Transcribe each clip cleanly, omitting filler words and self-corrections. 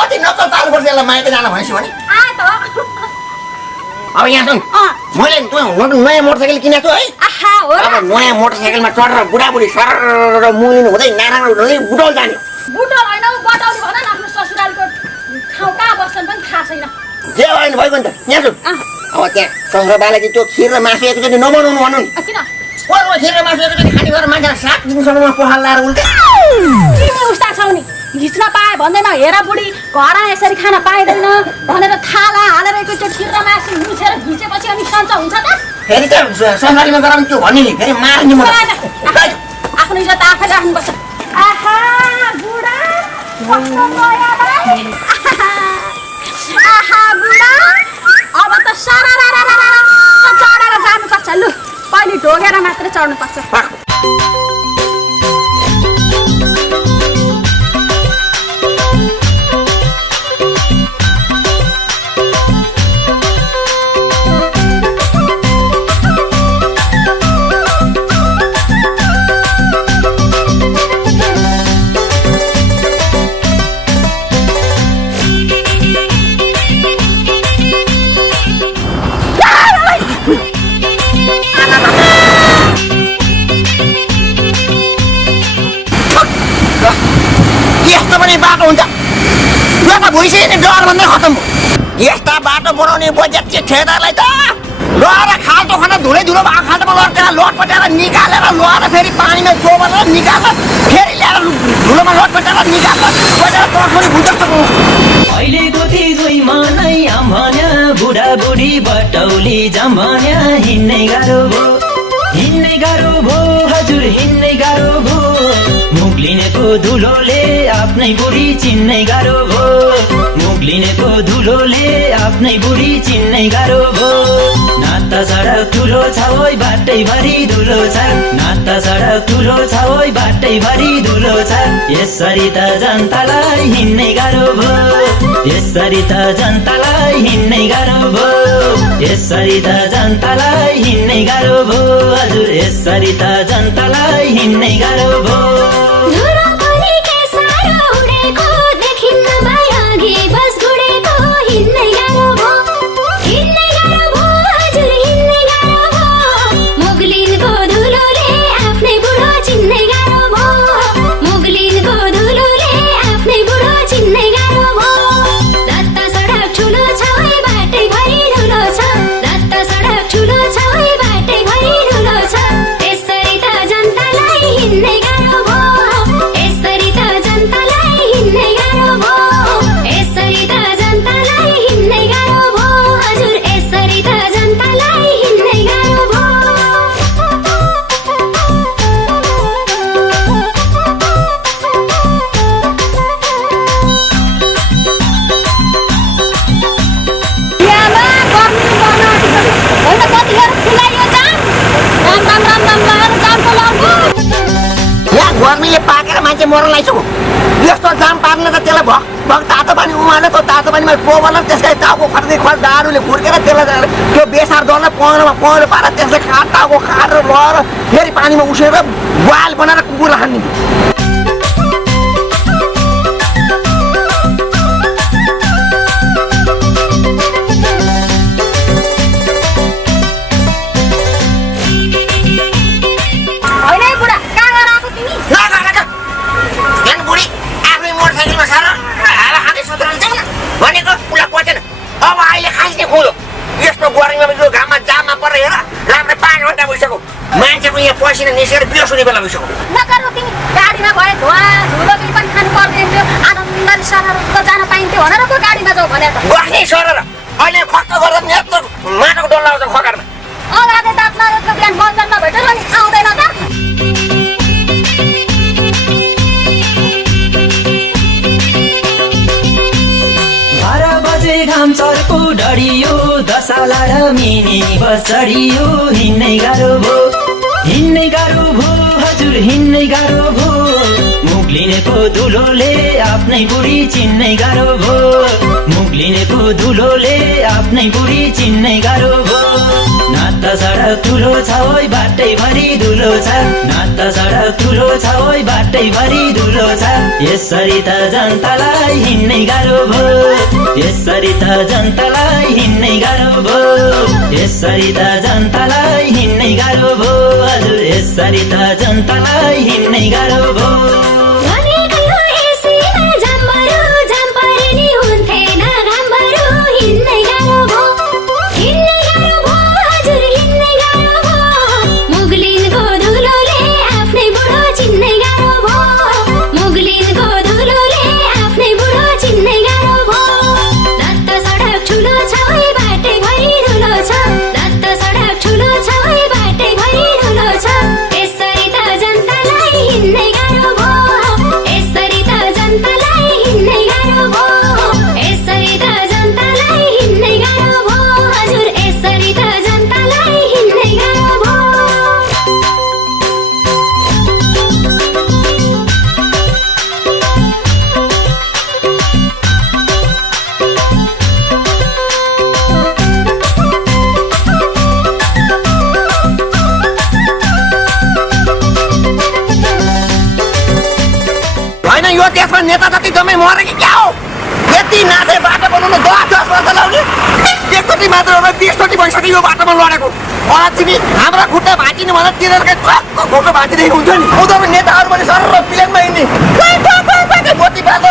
कति नक्कल पाल्नुपर्छ यसलाई माइत जान भनेपछि भने अब यहाँ सुन मैले नयाँ मोटरसाइकल किनेको छु है अब नयाँ मोटरसाइकलमा चढेर बुढाबुढी सर मुनिनु हुँदै नाराम्रो हुँदै बुटौल जाने बुटौल होइन बटौली भन न आफ्नो ससुरालको ठाउँ कहाँ बस्छन् पनि थाहा छैन जे होइन भइगयो नि त यहाँ सुन अब त्यहाँ सङ्ग्रहबालाले त्यो खिर र मासु एकचोटि नबनाउनु भन्नु नि किन कोरमा खिर र मासु एकचोटि खाने गरेर मान्छेलाई 7 दिनसम्ममा पखाल लाएर उल्टे तिमी उस्ता छौ नि घिच्न पाए भन्दैन हेर बुढी घर यसरी खान पाइँदैन भनेर थाला हालेर एकैचोटि खिर र मासु मुछेर घिचेपछि अनि सन्च हुन्छ त फेरि त ससुरालीमा गराउनु त्यो भन्ने नि फेरि मार्ने म आफ्नो इज्जत आफै राख्नुपर्छ आहा बुढा कस्तो माया भाइ आहा बुढा अब त सरारारारा चढेर जानुपर्छ लु पहिले ढोगेर मात्रै चढ्नुपर्छ बाटो हुन्छ यो त भइसक्यो नि डर भन्दै खतम भयो यस्ता बाटो बनाउने बजेट ठेकेदारलाई त लोहार खाल्टो खना धुलै धुलो भएको खाल्टोमा लड्केर लोटपटेर निकालेर लोहार फेरि पानीमा चोबेर निकालेर फेरि ल्याएर धुलोमा लोटपटेर निकालेर बजेर तर्फले भुइँजस्तो अहिलेको तिजोइमा नै आम्भन्या बुढाबुढी बटौली जम्भन्या हिँड्नै गाह्रो भो हजुर हिँड्नै गाह्रो भो मुग्लिनेको धुलोले आफ्नै बुढी चिन्नै गाह्रो भो मुग्लिनेको धुलोले आफ्नै बुढी चिन्नै गाह्रो भो नाता सडक ठुलो छ ओइ बाटैभरि धुलो छ नाता सडक ठुलो छ ओइ बाटैभरि धुलो छ यसरी त जनतालाई हिँड्नै गाह्रो भो यसरी त जनतालाई हिँड्नै गाह्रो भो यसरी त जनतालाई हिँड्नै गाह्रो भो हजुर यसरी त जनतालाई हिँड्नै गाह्रो भो गर्मीले पाकेर मान्छे मर्न लागिसक्यो यस्तो जाम पार्न त त्यसलाई भग तातो पानी उमाल्यो त्यो तातो पानीमा टोबलेर त्यसलाई टाउको खर्दै दारूले फुर्केर त्यसलाई त्यो बेसार डरलाई पहेँलो पारेर त्यसलाई टाउको खाएर लएर फेरि पानीमा उसेर बोइल बनाएर कुकुरलाई खाने भनेको उसलाई पचेन अब अहिले खासले खोलो यस्तो गर्मीमा यो घाममा जाममा परेर हेर राम्रो 5 घन्टा भइसक्यो मान्छेको यहाँ पसिना निस्केर बेहोस हुने बेला भइसक्यो नगर्नु तिमी गाडीमा भए धुवा धुलो पनि खानु पर्दैन थियो आनन्दले सररक्क जान पाइन्थ्यो भनेर पो गाडीमा जाऊ भने त गर्ने सरर अहिले खक्क गर्दा पनि यस्तो माटोको डल्ला आउँछ खकारमा अगाडि दाँतमा रोक्क बिहान बजारमा भेटेर नि आउँदैन त घाम चर्को डढियो दशाला र मिनी बस चढियो हिँड्नै गाह्रो भो हजुर हिँड्नै गाह्रो भो मुग्लिनेको धुलोले आफ्नै बुढी चिन्नै गाह्रो भो मुग्लिनेको धुलोले आफ्नै बुढी चिन्नै गाह्रो भो नाता त सडक ठुलो छ ओइ बाटैभरि धुलो छ न त सडक ठुलो छ ओइ बाटैभरि धुलो छ यसरी त जनतालाई हिँड्नै गाह्रो भयो यसरी त जनतालाई हिँड्नै गाह्रो भयो यसरी त जनतालाई हिँड्नै गाह्रो भयो हजुर यसरी त जनतालाई हिँड्नै गाह्रो भयो यो देशमा नेता जति जम्मै मरे कि क्या हो यति नाथे बाटो बनाउनु 10 वर्ष लाउने एकचोटि मात्र हो 20 चोटि भइसक्यो यो बाटोमा लडेको अझै हाम्रो खुट्टा भाँचिनु भन्दा तिनीहरूकै टक्क घोटो भाँचिरहेको हुन्छ नि उनीहरू नेताहरू पनि सरर प्लेनमा हिँड्ने मोती बाटो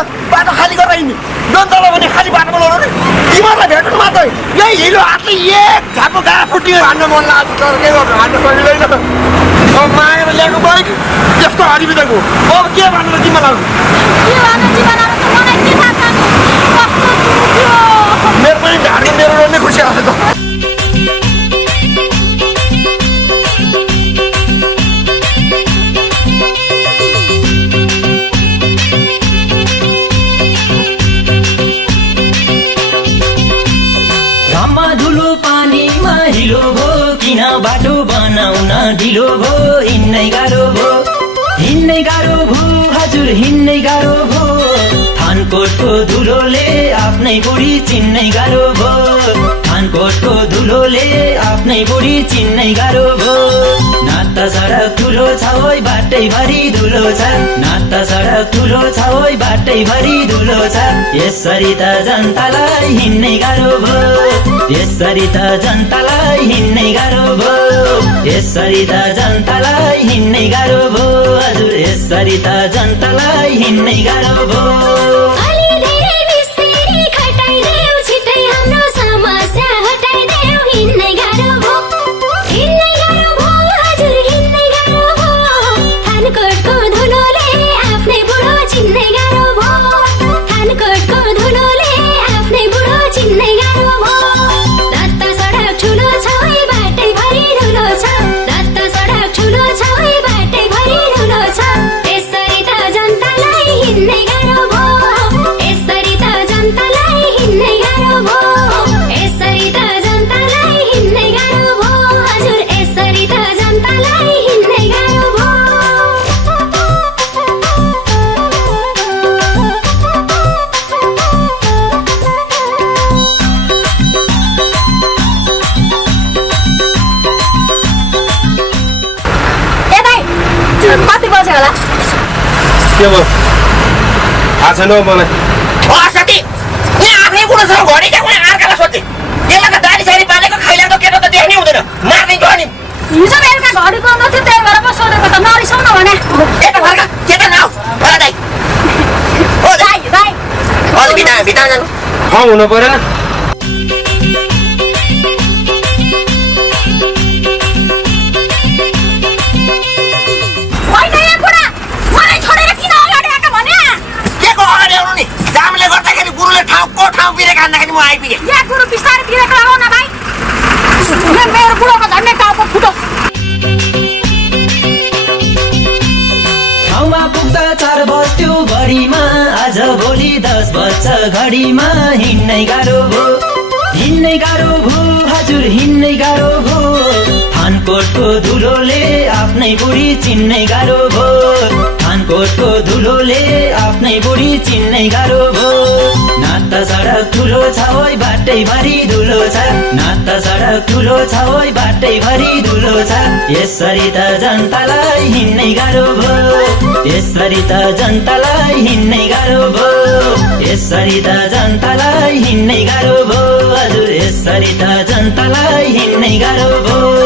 खाली गरेर हिँड्ने जनतालाई भने खाली बाटोमा लडाउने तिमीहरूलाई भेट्नु मात्रै यही हिलो हातले एक झापो गाडा फुट्यो हान्न मन लाग्छ तर के गर्नु हान्न सकिँदैन अब मागेर ल्याएको बाइक यस्तो हारिबिँदाको अब के भनेर तिमीलाई मेरो पनि ढाड्ने मेरो नै खुसी आएको त किन बाटो बनाउन ढिलो भो हिँड्नै गाह्रो भो हजुर हिँड्नै गाह्रो भो थानकोटको धुलोले आफ्नै बुढी चिन्नै गाह्रो भो थानकोटको धुलोले आफ्नै बुढी चिन्नै गाह्रो भो न त सडक ठुलो छ ओइ बाटैभरि धुलो छ न त सडक ठुलो छ ओइ बाटैभरि धुलो छ यसरी त जनतालाई हिँड्नै गाह्रो भो यसरी त जनतालाई हिँड्नै गाह्रो भयो यसरी त जनतालाई हिँड्नै गाह्रो भयो हजुर यसरी त जनतालाई हिँड्नै गाह्रो भयो के भयो थाहा छैन मलाई साथी यहाँ आफ्नै कुरोसँग घडी क्या अर्कालाई सोध्थे यसलाई त दारी सारी पालेको खाइलाको केटो त देख्नै हुँदैन मारिदिन्छ नि हिजो बेलुका घडी पाउनु थियो त्यही भएर पो सोधेको त नरिसाउ न भने यता फर्का केटा नआऊ होला दाइ ओ दाइ दाइ अलि भित्र जानु हुनु परेन ठाउँ बिरेको हान्दाखेरि म आइपुगेँ यहाँ कुरो बिस्तारै बिरेको लगाउ न भाइ मेरो बुढोको झन्डै टाउको फुटो ठाउँमा पुग्दा 4 बज्यो बढीमा आज भोलि 10 बज्छ घडीमा हिँड्नै गाह्रो भो हजुर हिँड्नै गाह्रो भो थानकोटको धुलोले आफ्नै बुढी चिन्नै गाह्रो भो थानकोटको धुलोले आफ्नै बुढी चिन्नै गाह्रो भो नाता सडक ठुलो छ ओइ बाटैभरि धुलो छ नाता सडक ठुलो छ ओइ बाटैभरि धुलो छ यसरी त जनतालाई हिँड्नै गाह्रो भो यसरी त जनतालाई हिँड्नै गाह्रो भो यसरी त जनतालाई हिँड्नै गाह्रो भो हजुर यसरी त जनतालाई हिँड्नै गाह्रो भो